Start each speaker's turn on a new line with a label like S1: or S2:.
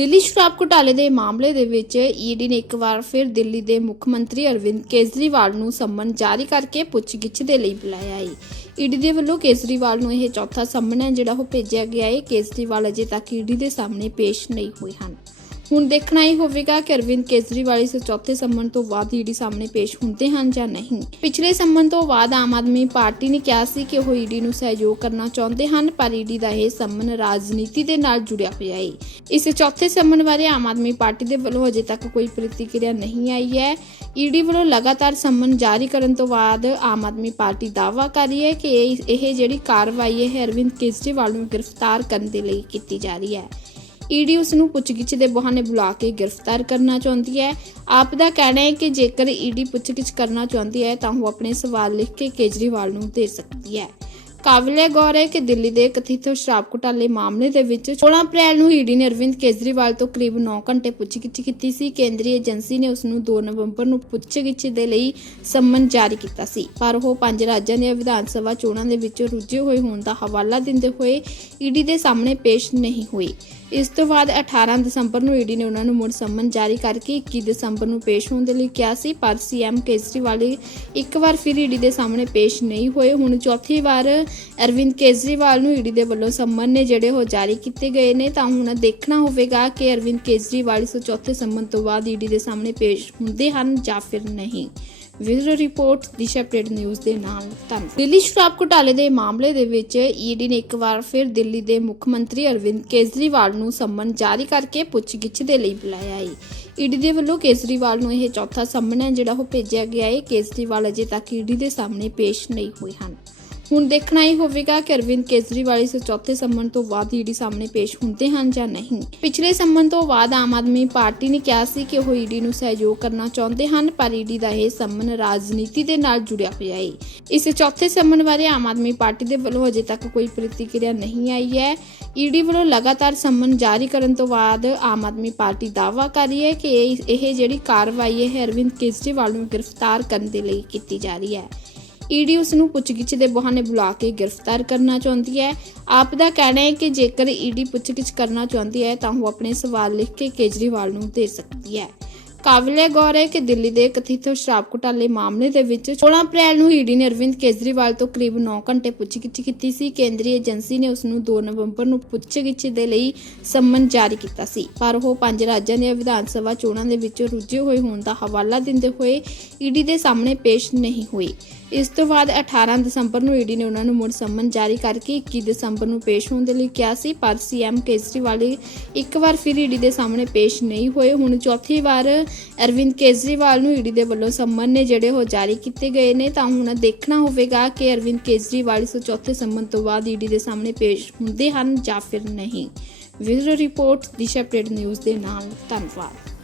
S1: ਦਿੱਲੀ ਸ਼ਰਾਬ ਘੁਟਾਲੇ ਦੇ ਮਾਮਲੇ ਦੇ ਵਿੱਚ ਈਡੀ ਨੇ ਇੱਕ ਵਾਰ ਫਿਰ ਦਿੱਲੀ ਦੇ ਮੁੱਖ ਮੰਤਰੀ ਅਰਵਿੰਦ ਕੇਜਰੀਵਾਲ ਨੂੰ ਸੰਮਨ ਜਾਰੀ ਕਰਕੇ ਪੁੱਛਗਿੱਛ ਦੇ ਲਈ ਬੁਲਾਇਆ ਹੈ। ਈਡੀ ਦੇ ਵੱਲੋਂ ਕੇਜਰੀਵਾਲ ਨੂੰ ਇਹ ਚੌਥਾ ਸੰਮਨ ਹੈ ਜਿਹੜਾ ਉਹ ਭੇਜਿਆ ਗਿਆ ਹੈ। ਕੇਜਰੀਵਾਲ ਅਜੇ ਤੱਕ ਈਡੀ ਦੇ ਸਾਹਮਣੇ ਪੇਸ਼ ਨਹੀਂ ਹੋਏ ਹਨ। ਹੁਣ ਦੇਖਣਾ ਹੀ ਹੋਵੇਗਾ ਕਿ ਅਰਵਿੰਦ ਕੇਜਰੀਵਾਲ ਇਸ ਚੌਥੇ ਸੰਮਨ ਤੋਂ ਬਾਅਦ ਈਡੀ ਸਾਹਮਣੇ ਪੇਸ਼ ਹੁੰਦੇ ਹਨ ਜਾਂ ਨਹੀਂ। ਪਿਛਲੇ ਸੰਮਨ ਤੋਂ ਬਾਅਦ ਆਮ ਆਦਮੀ ਪਾਰਟੀ ਨੇ ਕਿਹਾ ਸੀ ਕਿ ਉਹ ਈਡੀ ਨੂੰ ਸਹਿਯੋਗ ਕਰਨਾ ਚਾਹੁੰਦੇ ਹਨ, ਪਰ ਈਡੀ ਦਾ ਇਹ ਸੰਮਨ ਰਾਜਨੀਤੀ ਦੇ ਨਾਲ ਜੁੜਿਆ ਹੋਇਆ ਹੈ ਇਸ ਚੌਥੇ ਸੰਮਨ ਬਾਰੇ ਆਮ ਆਦਮੀ ਪਾਰਟੀ ਦੇ ਵੱਲੋਂ ਅਜੇ ਤੱਕ ਕੋਈ ਪ੍ਰਤੀਕਿਰਿਆ ਨਹੀਂ ਆਈ ਹੈ। ਈਡੀ ਵੱਲੋਂ ਲਗਾਤਾਰ ਸੰਮਨ ਜਾਰੀ ਕਰਨ ਤੋਂ ਬਾਅਦ ਆਮ ਆਦਮੀ ਪਾਰਟੀ ਦਾਅਵਾ ਕਰ ਰਹੀ ਹੈ ਕਿ ਇਹ ਜਿਹੜੀ ਕਾਰਵਾਈ ਹੈ ਅਰਵਿੰਦ ਕੇਜਰੀਵਾਲ ਨੂੰ ਗ੍ਰਿਫਤਾਰ ਕਰਨ ਦੇ ਲਈ ਕੀਤੀ ਜਾ ਰਹੀ ਹੈ। ਈਡੀ ਉਸ ਨੂੰ ਪੁੱਛਗਿੱਛ ਦੇ ਬਹਾਨੇ ਬੁਲਾ ਕੇ ਗ੍ਰਿਫਤਾਰ ਕਰਨਾ ਚਾਹੁੰਦੀ ਹੈ। ਆਪ ਦਾ ਕਹਿਣਾ ਹੈ ਕਿ ਜੇਕਰ ਈਡੀ ਪੁੱਛਗਿੱਛ ਕਰਨਾ ਚਾਹੁੰਦੀ ਹੈ ਤਾਂ ਉਹ ਆਪਣੇ ਸਵਾਲ ਲਿਖ ਕੇ ਕੇਜਰੀਵਾਲ ਨੂੰ ਦੇ ਸਕਦੀ ਹੈ। ਕਾਬਲੇ ਗੌਰ ਹੈ ਕਿ ਦਿੱਲੀ ਦੇ ਕਥਿਤ ਸ਼ਰਾਬ ਘੁਟਾਲੇ ਮਾਮਲੇ ਦੇ ਵਿੱਚ 16 ਅਪ੍ਰੈਲ ਨੂੰ ਈਡੀ ਨੇ ਅਰਵਿੰਦ ਕੇਜਰੀਵਾਲ ਤੋਂ ਕਰੀਬ 9 ਘੰਟੇ ਪੁੱਛਗਿੱਛ ਕੀਤੀ ਸੀ। ਕੇਂਦਰੀ ਏਜੰਸੀ ਨੇ ਉਸ ਨੂੰ 2 ਨਵੰਬਰ ਨੂੰ ਪੁੱਛਗਿੱਛ ਦੇ ਲਈ ਸੰਮਨ ਜਾਰੀ ਕੀਤਾ ਸੀ। ਪਰ ਉਹ ਪੰਜ ਰਾਜਾਂ ਦੀਆਂ ਵਿਧਾਨ ਸਭਾ ਚੋਣਾਂ ਦੇ ਵਿੱਚ ਰੁੱਝੇ ਹੋਏ ਹੋਣ ਦਾ ਹਵਾਲਾ ਦਿੰਦੇ ਹੋਏ ਈਡੀ ਦੇ ਸਾਹਮਣੇ ਪੇਸ਼ ਨਹੀਂ ਹੋਈ ਇਸ ਤੋਂ ਬਾਅਦ 18 ਦਸੰਬਰ ਨੂੰ ਈਡੀ ਨੇ ਉਹਨਾਂ ਨੂੰ ਮੁੜ ਸੰਮਨ ਜਾਰੀ ਕਰਕੇ 21 ਦਸੰਬਰ ਨੂੰ ਪੇਸ਼ ਹੋਣ ਦੇ ਲਈ ਕਿਹਾ ਸੀ, ਪਰ ਸੀਐਮ ਕੇਜਰੀਵਾਲ ਇੱਕ ਵਾਰ ਫਿਰ ਈਡੀ ਦੇ ਸਾਹਮਣੇ ਪੇਸ਼ ਨਹੀਂ ਹੋਏ। ਹੁਣ ਚੌਥੀ ਵਾਰ ਅਰਵਿੰਦ ਕੇਜਰੀਵਾਲ ਨੂੰ ਈਡੀ ਦੇ ਵੱਲੋਂ ਸੰਮਨ ਨੇ ਜਿਹੜੇ ਉਹ ਜਾਰੀ ਕੀਤੇ ਗਏ ਨੇ, ਤਾਂ ਹੁਣ ਦੇਖਣਾ ਹੋਵੇਗਾ ਕਿ ਅਰਵਿੰਦ ਕੇਜਰੀਵਾਲ ਇਸ ਚੌਥੇ ਸੰਮਨ ਤੋਂ ਬਾਅਦ ਈਡੀ ਦੇ ਸਾਹਮਣੇ ਪੇਸ਼ ਹੁੰਦੇ ਹਨ ਜਾਂ ਫਿਰ ਨਹੀਂ। ਵਿਜ਼ਰ ਰਿਪੋਰਟ, ਦਿਸ਼ਾ ਅਪਡੇਟ ਨਿਊਜ਼ ਦੇ ਨਾਲ ਧੰਨਵਾਦ। ਦਿੱਲੀ ਸ਼ਰਾਬ ਘੁਟਾਲੇ ਦੇ ਮਾਮਲੇ ਦੇ ਵਿੱਚ ਈਡੀ ਨੇ ਇੱਕ ਵਾਰ ਫਿਰ ਦਿੱਲੀ ਦੇ ਮੁੱਖ ਮੰਤਰੀ ਅਰਵਿੰਦ ਕੇਜਰੀਵਾਲ ਨੂੰ ਸੰਮਨ ਜਾਰੀ ਕਰਕੇ ਪੁੱਛਗਿੱਛ ਦੇ ਲਈ ਬੁਲਾਇਆ ਹੈ। ਈਡੀ ਦੇ ਵੱਲੋਂ ਕੇਜਰੀਵਾਲ ਨੂੰ ਇਹ ਚੌਥਾ ਸੰਮਨ ਹੈ ਜਿਹੜਾ ਉਹ ਭੇਜਿਆ ਗਿਆ ਹੈ। ਕੇਜਰੀਵਾਲ ਅਜੇ ਤੱਕ ਈਡੀ ਦੇ ਸਾਹਮਣੇ ਪੇਸ਼ ਨਹੀਂ ਹੋਏ ਹਨ। ਹੁਣ ਦੇਖਣਾ ਹੀ ਹੋਵੇਗਾ ਕਿ ਅਰਵਿੰਦ ਕੇਜਰੀਵਾਲ ਇਸ ਚੌਥੇ ਸੰਮਨ ਤੋਂ ਬਾਅਦ ਈਡੀ ਸਾਹਮਣੇ ਪੇਸ਼ ਹੁੰਦੇ ਹਨ ਜਾਂ ਨਹੀਂ। ਪਿਛਲੇ ਸੰਮਨ ਤੋਂ ਬਾਅਦ ਆਮ ਆਦਮੀ ਪਾਰਟੀ ਨੇ ਕਿਹਾ ਸੀ ਕਿ ਉਹ ਈਡੀ ਨੂੰ ਸਹਿਯੋਗ ਕਰਨਾ ਚਾਹੁੰਦੇ ਹਨ, ਪਰ ਈਡੀ ਦਾ ਇਹ ਸੰਮਨ ਰਾਜਨੀਤੀ ਦੇ ਨਾਲ ਜੁੜਿਆ ਹੋਇਆ ਹੈ ਇਸ ਚੌਥੇ ਸੰਮਨ ਬਾਰੇ ਆਮ ਆਦਮੀ ਪਾਰਟੀ ਦੇ ਵੱਲੋਂ ਅਜੇ ਤੱਕ ਕੋਈ ਪ੍ਰਤੀਕਿਰਿਆ ਨਹੀਂ ਆਈ ਹੈ। ਈਡੀ ਵੱਲੋਂ ਲਗਾਤਾਰ ਸੰਮਨ ਜਾਰੀ ਕਰਨ ਤੋਂ ਬਾਅਦ ਆਮ ਆਦਮੀ ਪਾਰਟੀ ਦਾਅਵਾ ਕਰ ਰਹੀ ਹੈ ਕਿ ਇਹ ਜਿਹੜੀ ਕਾਰਵਾਈ ਹੈ ਅਰਵਿੰਦ ਕੇਜਰੀਵਾਲ ਨੂੰ ਗ੍ਰਿਫਤਾਰ ਕਰਨ ਦੇ ਲਈ ਕੀਤੀ ਜਾ ਰਹੀ ਹੈ। ਈਡੀ ਉਸ ਨੂੰ ਪੁੱਛਗਿੱਛ ਦੇ ਬਹਾਨੇ ਬੁਲਾ ਕੇ ਗ੍ਰਿਫਤਾਰ ਕਰਨਾ ਚਾਹੁੰਦੀ ਹੈ। ਆਪ ਦਾ ਕਹਿਣਾ ਹੈ ਕਿ ਜੇਕਰ ਈਡੀ ਪੁੱਛਗਿੱਛ ਕਰਨਾ ਚਾਹੁੰਦੀ ਹੈ, ਤਾਂ ਉਹ ਆਪਣੇ ਸਵਾਲ ਲਿਖ ਕੇ ਕੇਜਰੀਵਾਲ ਨੂੰ ਦੇ ਸਕਦੀ ਹੈ। ਕਾਬਲੇ ਗੌਰ ਹੈ ਕਿ ਦਿੱਲੀ ਦੇ ਕਥਿਤ ਸ਼ਰਾਬ ਘੁਟਾਲੇ ਮਾਮਲੇ ਦੇ ਵਿੱਚ 16 ਅਪ੍ਰੈਲ ਨੂੰ ਈਡੀ ਨੇ ਅਰਵਿੰਦ ਕੇਜਰੀਵਾਲ ਤੋਂ ਕਰੀਬ 9 ਘੰਟੇ ਪੁੱਛਗਿੱਛ ਕੀਤੀ ਸੀ। ਕੇਂਦਰੀ ਏਜੰਸੀ ਨੇ ਉਸ ਨੂੰ 2 ਨਵੰਬਰ ਨੂੰ ਪੁੱਛਗਿੱਛ ਦੇ ਲਈ ਸੰਮਨ ਜਾਰੀ ਕੀਤਾ ਸੀ। ਪਰ ਉਹ ਪੰਜ ਰਾਜਾਂ ਦੀਆਂ ਵਿਧਾਨ ਸਭਾ ਚੋਣਾਂ ਦੇ ਵਿੱਚ ਰੁੱਝੇ ਹੋਏ ਹੋਣ ਦਾ ਹਵਾਲਾ ਦਿੰਦੇ ਹੋਏ ਈਡੀ ਦੇ ਸਾਹਮਣੇ ਪੇਸ਼ ਨਹੀਂ ਹੋਈ ਇਸ ਤੋਂ ਬਾਅਦ 18 ਦਸੰਬਰ ਨੂੰ ਈਡੀ ਨੇ ਉਹਨਾਂ ਨੂੰ ਮੁੜ ਸੰਮਨ ਜਾਰੀ ਕਰਕੇ 21 ਦਸੰਬਰ ਨੂੰ ਪੇਸ਼ ਹੋਣ ਦੇ ਲਈ ਕਿਹਾ ਸੀ, ਪਰ ਸੀਐਮ ਕੇਜਰੀਵਾਲ ਇੱਕ ਵਾਰ ਫਿਰ ਈਡੀ ਦੇ ਸਾਹਮਣੇ ਪੇਸ਼ ਨਹੀਂ ਹੋਏ। ਹੁਣ ਚੌਥੀ ਵਾਰ ਅਰਵਿੰਦ ਕੇਜਰੀਵਾਲ ਨੂੰ ਈਡੀ ਦੇ ਵੱਲੋਂ ਸੰਮਨ ਨੇ ਜਿਹੜੇ ਉਹ ਜਾਰੀ ਕੀਤੇ ਗਏ ਨੇ, ਤਾਂ ਹੁਣ ਦੇਖਣਾ ਹੋਵੇਗਾ ਕਿ ਅਰਵਿੰਦ ਕੇਜਰੀਵਾਲ ਇਸ ਚੌਥੇ ਸੰਮਨ ਤੋਂ ਬਾਅਦ ਈਡੀ ਦੇ ਸਾਹਮਣੇ ਪੇਸ਼ ਹੁੰਦੇ ਹਨ ਜਾਂ ਫਿਰ ਨਹੀਂ। ਵਿਜ਼ਰ ਰਿਪੋਰਟ, ਦਿਸ਼ਾ ਅਪਡੇਟ ਨਿਊਜ਼ ਦੇ ਨਾਲ, ਧੰਨਵਾਦ।